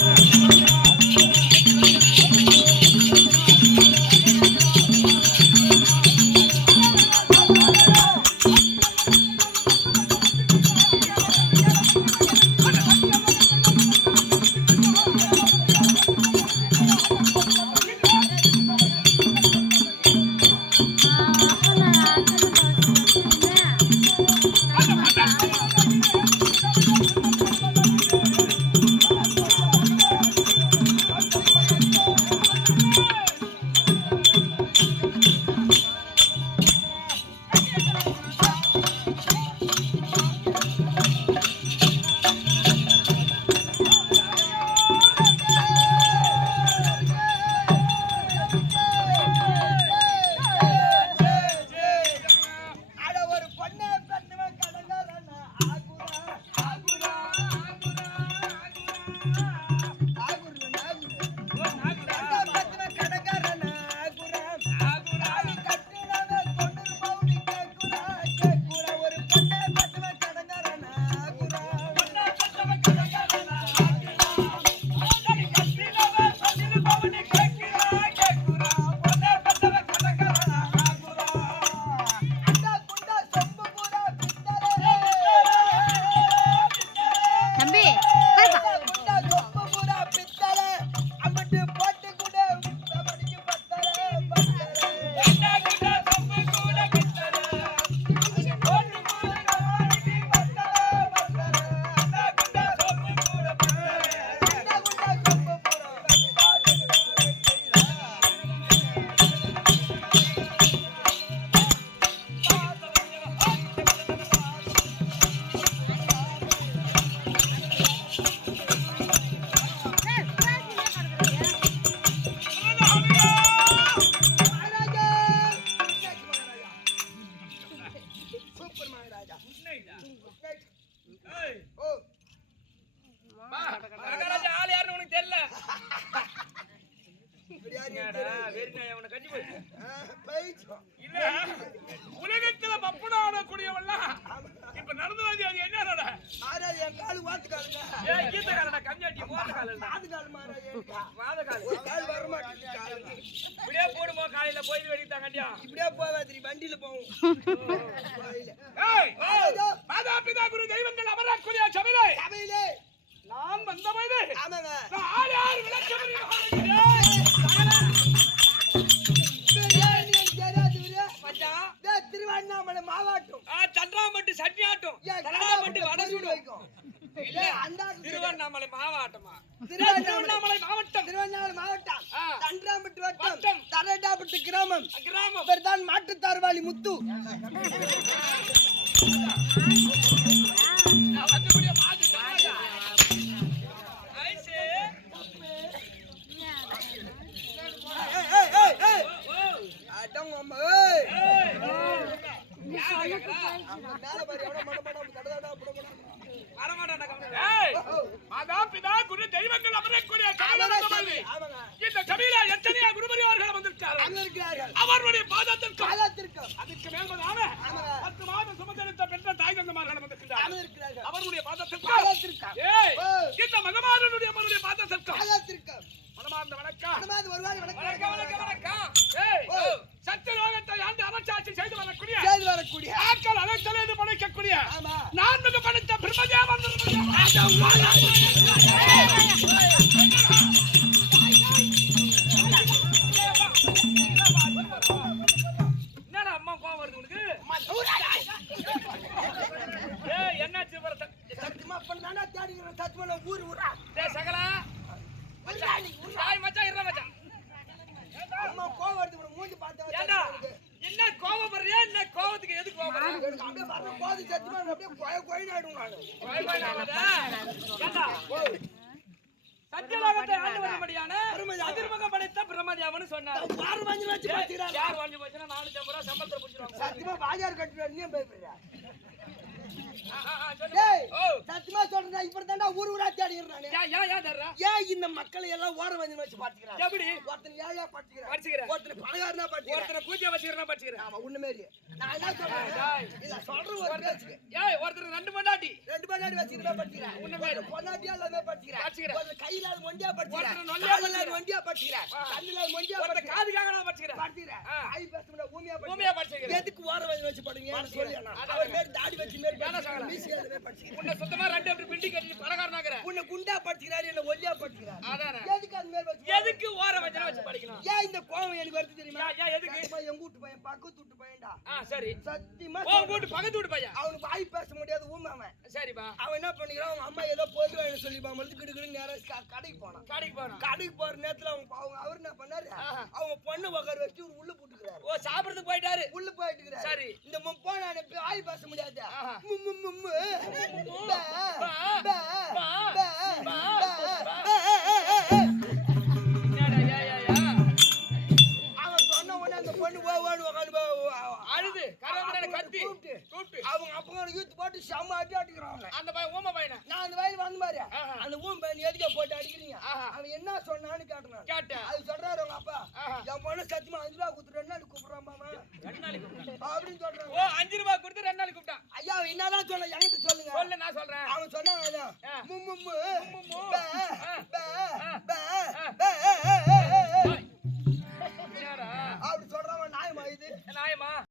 you. இல்ல, உலகத்துல பப்பனாடக்கூடியவன்லாம் இப்ப நடந்து வந்து அது என்னடா? மகாராஜா என் காலு வாத்துக்காலுங்க ஏய், கீத்தக்காரன்டா, கம்மியாட்டி, மோசக்காரன்டா. வாத்து காலு மகாராஜா இருக்கா வாதக்காரன். ஒரு கால் வர மாட்டேங்குது காலுக்கு. இப்படியே போடுமோ காலையில போய் வெடித்தாங்கண்டியா இப்படியே போவாதிரி வண்டியில போவோம். ஏய், மாதா பிதா குரு தெய்வங்கள் அமரக்கூடிய சபையிலே சபையிலே நான் வந்த போது ஆமாங்க நான் விளக்க மாவட்டமா? திருவண்ணாமலை. மாவட்டம். திருவண்ணாமலை மாவட்டம். தண்டாம்பட்டு வட்டம். தரடாப்பட்டு கிராமம். கிராமம். மாட்டு தார்வாளி முத்து. மாதா, பிதா, குரு, தெய்வங்கள் அமரக்கூடிய. இந்த சபையில எத்தனையோ குருபரிவார்கள் வந்திருக்கிறார்கள். அவர்களுடைய பாதத்திற்கு காலத்திற்கும் அதுக்கு ஆமாங்க. பத்து மாதம் சுமந்தெடுத்த பெற்ற தாய் தந்தமார்கள் வந்திருக்கிறார்கள். அவர்களுடைய பாதத்திற்கு காலத்திற்கும் ஏய் ஓ. இந்த மகமாரனுடைய அவருடைய பாதத்திற்கு காலத்திற்கும் மனமார்ந்த வணக்கம். அனுமாது வருவார் வணக்கம். வணக்கம் வணக்கம் வணக்கம் ஏய் ஓ. சத்தியலோகத்தை ஆண்டு அரசாட்சி செய்து வரக்கூடிய செய்து வரக்கூடிய ஆக்கள் அனைத்தல் என்று படைக்கக்கூடிய ஆமா. நான் மிக படைத்த பிரம்மதேவன் என்னடா அம்மா கோவம் வருது உனக்கு? என்னாச்சு வர சத்தியமா பண்ணானா தேடிக்கிற சத்தியமா ஊரு ஊரா. சகலா. மச்சான் இருடா மச்சான். அம்மா கோவம் வருது மூஞ்சி பார்த்தா ஏண்டா? என்ன கோவம் வருது என்ன கோவத்துக்கு எதுக்கு கோவம் அப்படியே வர போது சத்தியமா அப்படியே கொய கொயினாயிடும் நானு. சத்தியலோகத்தை ஆண்டு வரும்படியான அதிர்முகம் படைத்த பிரம்மதேவன் சொன்னார். வாரம் வாங்கி வச்சு யார் வாங்கி போச்சுன்னா நானூத்தி ஐம்பது ரூபா சம்பளத்துல பிடிச்சிருவாங்க. சத்தியமா பாஜார் கட்டுற சத்தியமா சொல்றேன் இப்படி தாண்டா ஊர் ஊரா தேடிக்கிறேன் நானு ஏன், இந்த மக்களை எல்லாம் ஓர வந்து வச்சு பாத்துக்கிறேன் எப்படி? ஒருத்தன் ஏயா பாத்துக்கிறேன் படிச்சுக்கிறேன். ஒருத்தன் பணக்காரனா ஒருத்தனை பூஜை வச்சுக்கிறேன்னா படிச்சுக்கிறேன். ஆமா மாரி நான் என்ன சொல்றேன். இல்ல சொல்ற ஒரு ஏய், ஒருத்தருக்கு ரெண்டு பொண்டாட்டி. ரெண்டு படிக்கிறேன் உண்மை உண்மை மாரி. பொண்டாட்டியா எல்லாமே ஒரு கையில அது மொண்டியா படிச்சுக்கிறேன். மொண்டியா படிக்கிறேன் ஆ. கண்ணுல மொண்டியா காதுக்காக நான் படிச்சுக்கிறேன். படிக்கிறேன் ஆ. தாய் பேச முடியாது ஊமியா. எதுக்கு ஓர வச்சு படிங்க சொல்லி அவர் மாரி தாடி வச்சு வேணா சாகலாம். உன்னை சுத்தமா ரெண்டு அப்படி பிண்டி கட்டி பணக்காரனாக்குற. உன்னை குண்டா படிக்கிறாரு என்ன ஒல்லியா அதானே. எதுக்கு ஓர வச்சன வச்சு படிக்கணும்? ஏன் இந்த கோவம் எனக்கு வருது தெரியுமா ஏன், எதுக்கு? எங்க வீட்டு பையன் பக்கத்து வீட்டு பையன்டா ஆ, சரி. சத்தியமா ஓ. வீட்டு பக்கத்து வீட்டு பையன். அவனுக்கு வாய் பேச முடியாது ஊமை அவன் சரிப்பா. அவன் என்ன பண்ணிக்கிறான் அவங்க அம்மா ஏதோ பொருள் வாங்கி சொல்லி கிடுக்கிடு நேரம் கடைக்கு போனான் கடைக்கு போறோம். கடைக்கு போற நேரத்துல அவங்க அவங்க அவர் என்ன பண்ணாரு. அவங்க பொண்ணு உட்கார வச்சு ஒரு உள்ள போட்டுக்கிறாரு ஓ, சாப்பிடறதுக்கு போயிட்டாரு. உள்ள போயிட்டு. சரி. இந்த போன வாய் பேச முடியாது எதுக்க போட்டு அடிக்கிறீங்க. அவன் என்ன சொன்னான்னு கேட்டான். கேட்டேன் அது சொல்றாரு உங்க அப்பா. என் பொண்ணு சத்தியமா அஞ்சு ரூபா கொடுத்து ரெண்டு நாள் கூப்பிடுறான் ரெண்டு நாள் அப்படின்னு சொல்றான் ஓ அஞ்சு ரூபா கொடுத்து ரெண்டு நாள் கூப்பிட்டான். ஐயா அவன் என்னதான் சொல்ல என்கிட்ட சொல்லுங்க. சொல்ல நான் சொல்றேன். அவன் சொன்னான் மும்மு மும்மு அப்படி சொல்றவன் நாயமா இது? நாயமா